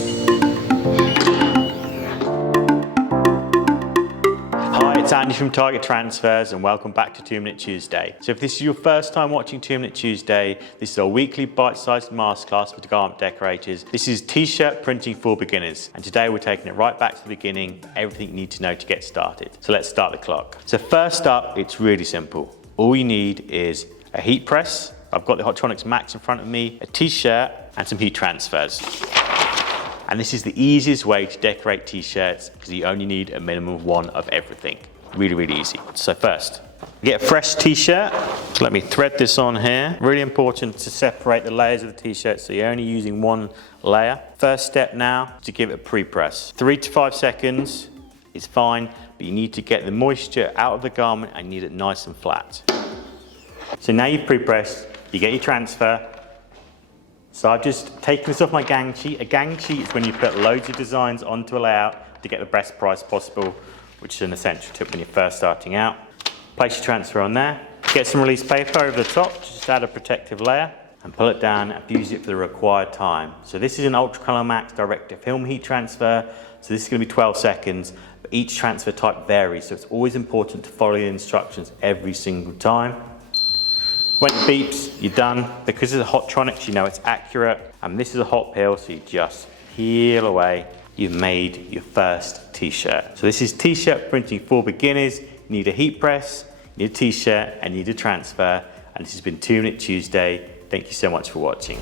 Hi, it's Andy from Target Transfers and welcome back to 2 Minute Tuesday. So if this is your first time watching 2 Minute Tuesday, this is our weekly bite-sized masterclass for the garment decorators. This is t-shirt printing for beginners, and today we're taking it right back to the beginning, everything you need to know to get started. So let's start the clock. So first up, it's really simple. All you need is a heat press. I've got the Hotronix Max in front of me, a t-shirt and some heat transfers. And this is the easiest way to decorate t-shirts because you only need a minimum of one of everything. Really, really easy. So first, get a fresh t-shirt. So let me thread this on here. Really important to separate the layers of the t-shirt so you're only using one layer. First step now is to give it a pre-press. 3 to 5 seconds is fine, but you need to get the moisture out of the garment and you need it nice and flat. So now you've pre-pressed, you get your transfer. So I've just taken this off my gang sheet. A gang sheet is when you put loads of designs onto a layout to get the best price possible, which is an essential tip when you're first starting out. Place your transfer on there. Get some release paper over the top, just add a protective layer and pull it down and fuse it for the required time. So this is an Ultra Color Max direct to film heat transfer. So this is going to be 12 seconds, but each transfer type varies. So it's always important to follow the instructions every single time. When it beeps, you're done. Because it's a Hotronix, you know it's accurate. And this is a hot peel, so you just peel away. You've made your first t-shirt. So this is t-shirt printing for beginners. You need a heat press, you need a t-shirt, and you need a transfer. And this has been 2 Minute Tuesday. Thank you so much for watching.